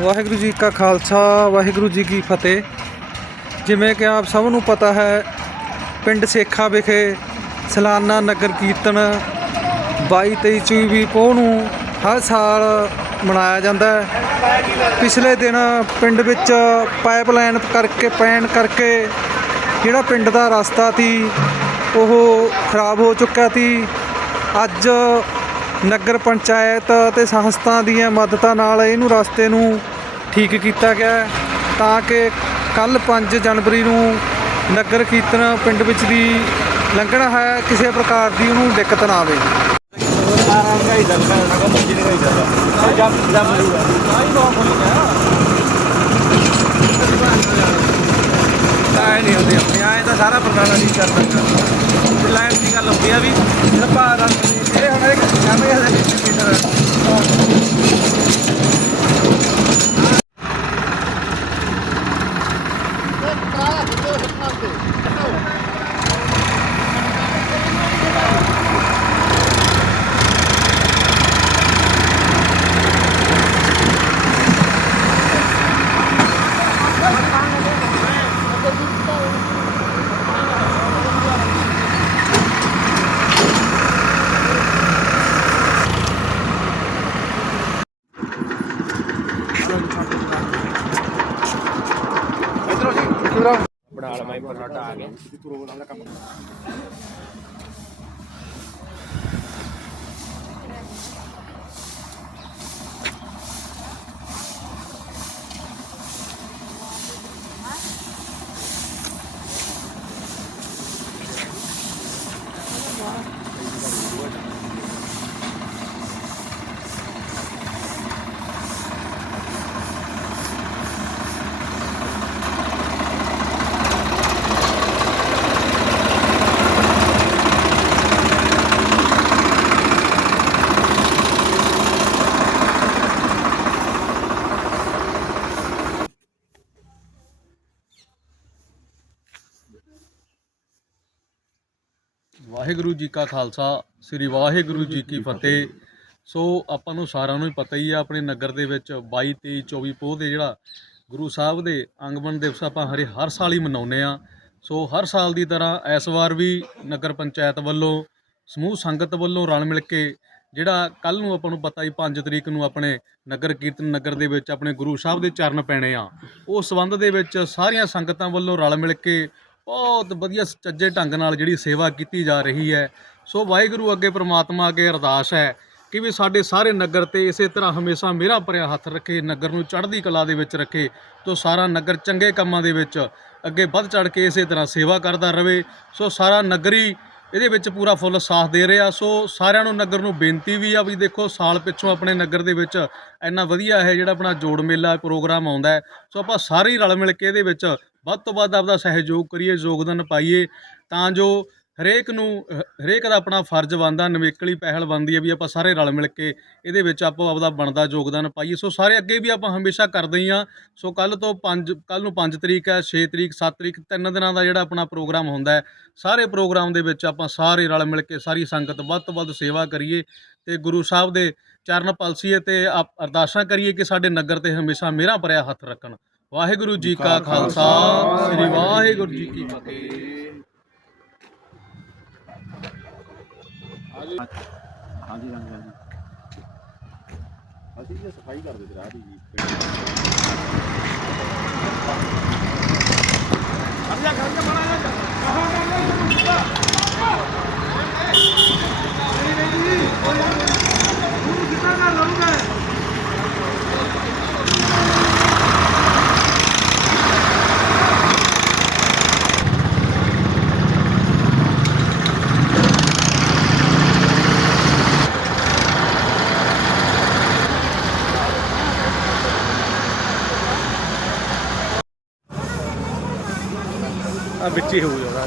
ਵਾਹਿਗੁਰੂ ਜੀ ਕਾ ਖਾਲਸਾ, ਵਾਹਿਗੁਰੂ ਜੀ ਕੀ ਫਤਿਹ। ਜਿਵੇਂ ਕਿ ਆਪ ਸਭ ਨੂੰ ਪਤਾ ਹੈ, ਪਿੰਡ ਸੇਖਾ ਵਿਖੇ ਸਲਾਨਾ ਨਗਰ ਕੀਰਤਨ 22 23 24 ਪੋਹ ਨੂੰ ਹਰ ਸਾਲ ਮਨਾਇਆ ਜਾਂਦਾ ਹੈ। ਪਿਛਲੇ ਦਿਨ ਪਿੰਡ ਵਿੱਚ ਪਾਈਪਲਾਈਨ ਕਰਕੇ, ਪੈਣ ਕਰਕੇ ਜਿਹੜਾ ਪਿੰਡ ਦਾ ਰਸਤਾ ਸੀ, ਉਹ ਖਰਾਬ ਹੋ ਚੁੱਕਾ ਸੀ। ਅੱਜ ਨਗਰ ਪੰਚਾਇਤ ਅਤੇ ਸੰਸਥਾ ਦੀਆਂ ਮਦਦਾਂ ਨਾਲ ਇਹਨੂੰ ਰਸਤੇ ਨੂੰ ਠੀਕ ਕੀਤਾ ਗਿਆ ਤਾਂ ਕਿ ਕੱਲ 5 ਜਨਵਰੀ ਨੂੰ ਨਗਰ ਕੀਰਤਨ ਪਿੰਡ ਵਿੱਚ ਦੀ ਲੰਘਣਾ ਹੈ, ਕਿਸੇ ਪ੍ਰਕਾਰ ਦੀ ਉਹਨੂੰ ਦਿੱਕਤ ਨਾ ਆਵੇ। ਆਏ ਨਹੀਂ ਹੁੰਦੇ ਆਪਣੇ ਆਏ ਤਾਂ ਸਾਰਾ ਪ੍ਰਕਾਰਾ ਨਹੀਂ ਕਰ ਲਾਈਨ ਦੀ ਗੱਲ ਹੁੰਦੀ ਆ ਵੀ ਲੱਭਾ ਰੰਗ ਇਹ ਹੁਣ ਇੱਕ ਸਾਹਮਣੇ ਹਲੇ ਮੀਟਰ ਬਣਾ ਲਵਾਂ ਪਰ ਸਾਡਾ ਆ ਗਿਆ ਵਾਹਿਗੁਰੂ ਜੀ ਕਾ ਖਾਲਸਾ, ਸ੍ਰੀ ਵਾਹਿਗੁਰੂ ਜੀ ਕੀ ਫਤਿਹ। ਸੋ ਆਪਾਂ ਨੂੰ ਸਾਰਿਆਂ ਨੂੰ ਹੀ ਪਤਾ ਹੀ ਆ, ਆਪਣੇ ਨਗਰ ਦੇ ਵਿੱਚ 22 23 24 ਪੋਹ ਦੇ ਜਿਹੜਾ ਗੁਰੂ ਸਾਹਿਬ ਦੇ ਅੰਗਮਨ ਦਿਵਸ ਆਪਾਂ ਹਰੇ ਹਰ ਸਾਲ ਹੀ ਮਨਾਉਂਦੇ ਆ। ਸੋ ਹਰ ਸਾਲ ਦੀ ਤਰ੍ਹਾਂ ਇਸ ਵਾਰ ਵੀ ਨਗਰ ਪੰਚਾਇਤ ਵੱਲੋਂ, ਸਮੂਹ ਸੰਗਤ ਵੱਲੋਂ ਰਲ ਮਿਲ ਕੇ ਜਿਹੜਾ ਕੱਲ ਨੂੰ ਆਪਾਂ ਨੂੰ ਪਤਾ ਹੀ 5 ਤਰੀਕ ਨੂੰ ਆਪਣੇ ਨਗਰ ਕੀਰਤਨ ਨਗਰ ਦੇ ਵਿੱਚ ਆਪਣੇ ਗੁਰੂ ਸਾਹਿਬ ਦੇ ਚਰਨ ਪੈਣੇ ਆ। ਉਹ ਸੰਬੰਧ ਦੇ ਵਿੱਚ ਸਾਰੀਆਂ ਸੰਗਤਾਂ ਵੱਲੋਂ ਰਲ ਮਿਲ ਕੇ ਬਹੁਤ ਵਧੀਆ ਚੱਜੇ ਢੰਗ ਨਾਲ ਜਿਹੜੀ ਸੇਵਾ ਕੀਤੀ ਜਾ ਰਹੀ ਹੈ। ਸੋ ਵਾਹਿਗੁਰੂ ਅੱਗੇ ਪ੍ਰਮਾਤਮਾ ਅੱਗੇ ਅਰਦਾਸ ਹੈ ਕਿ ਵੀ ਸਾਡੇ ਸਾਰੇ ਨਗਰ ਤੇ ਇਸੇ ਤਰ੍ਹਾਂ ਹਮੇਸ਼ਾ ਮੇਰਾ ਭਰਿਆ ਹੱਥ ਰੱਖੇ, ਨਗਰ ਨੂੰ ਚੜ੍ਹਦੀ ਕਲਾ ਦੇ ਵਿੱਚ ਰੱਖੇ ਤੋ ਸਾਰਾ ਨਗਰ ਚੰਗੇ ਕੰਮਾਂ ਦੇ ਵਿੱਚ ਅੱਗੇ ਵੱਧ ਚੜ੍ਹ ਕੇ ਇਸੇ ਤਰ੍ਹਾਂ ਸੇਵਾ ਕਰਦਾ ਰਹੇ। ਸੋ ਸਾਰਾ ਨਗਰੀ ਇਹਦੇ ਵਿੱਚ ਪੂਰਾ ਫੁੱਲ ਸਾਥ ਦੇ ਰਿਹਾ। ਸੋ ਸਾਰਿਆਂ ਨੂੰ ਨਗਰ ਨੂੰ ਬੇਨਤੀ ਵੀ ਆ ਵੀ ਦੇਖੋ, ਸਾਲ ਪਿੱਛੋਂ ਆਪਣੇ ਨਗਰ ਦੇ ਵਿੱਚ ਇੰਨਾ ਵਧੀਆ ਹੈ ਜਿਹੜਾ ਆਪਣਾ ਜੋੜ ਮੇਲਾ ਪ੍ਰੋਗਰਾਮ ਆਉਂਦਾ ਹੈ। ਸੋ ਆਪਾਂ ਸਾਰੇ ਹੀ ਰਲ ਮਿਲ ਕੇ ਇਹਦੇ ਵਿੱਚ ਵੱਧ ਤੋਂ ਵੱਧ ਆਪਦਾ ਸਹਿਯੋਗ ਕਰੀਏ, ਯੋਗਦਾਨ ਪਾਈਏ ਤਾਂ ਜੋ ਹਰੇਕ ਨੂੰ ਹਰੇਕ ਦਾ ਆਪਣਾ ਫਰਜ਼ ਬਣਦਾ, ਨਵੇਕਲੀ ਪਹਿਲ ਬਣਦੀ ਹੈ ਵੀ ਆਪਾਂ ਸਾਰੇ ਰਲ ਮਿਲ ਕੇ ਇਹਦੇ ਵਿੱਚ ਆਪੋ ਆਪਦਾ ਬਣਦਾ ਯੋਗਦਾਨ ਪਾਈਏ। ਸੋ ਸਾਰੇ ਅੱਗੇ ਵੀ ਆਪਾਂ ਹਮੇਸ਼ਾ ਕਰਦੇ ਹੀ ਆ ਸੋ ਕੱਲ ਤੋਂ 5 ਕੱਲ ਨੂੰ 5 ਤਰੀਕ ਹੈ 6 ਤਰੀਕ 7 ਤਰੀਕ, ਤਿੰਨ ਦਿਨਾਂ ਦਾ ਜਿਹੜਾ ਆਪਣਾ ਪ੍ਰੋਗਰਾਮ ਹੁੰਦਾ ਹੈ, ਸਾਰੇ ਪ੍ਰੋਗਰਾਮ ਦੇ ਵਿੱਚ ਆਪਾਂ ਸਾਰੇ ਰਲ ਮਿਲ ਕੇ ਸਾਰੀ ਸੰਗਤ ਵੱਧ ਤੋਂ ਵੱਧ ਸੇਵਾ ਕਰੀਏ ਤੇ ਗੁਰੂ ਸਾਹਿਬ ਦੇ ਚਰਨ ਪਲਸੀਏ ਤੇ ਆਪ- ਅਰਦਾਸਾਂ ਕਰੀਏ ਕਿ ਸਾਡੇ ਨਗਰ ਤੇ ਹਮੇਸ਼ਾ ਮੇਰਾ ਭਰਿਆ ਹੱਥ ਰੱਖਣ। ਵਾਹਿਗੁਰੂ ਜੀ ਕਾ ਖਾਲਸਾ, ਸ੍ਰੀ ਵਾਹਿਗੁਰੂ ਜੀ ਕੀ ਫਤਿਹ। ਹਾਂਜੀ ਹਾਂਜੀ ਹਾਂਜੀ ਅਸੀਂ ਇਹ ਸਫ਼ਾਈ ਕਰਦੇ ਤੇ ਰਾਹ ਦੀ ਜੀ ਆ ਵਿੱਚ ਹੀ ਹੋਊ ਉਹਦਾ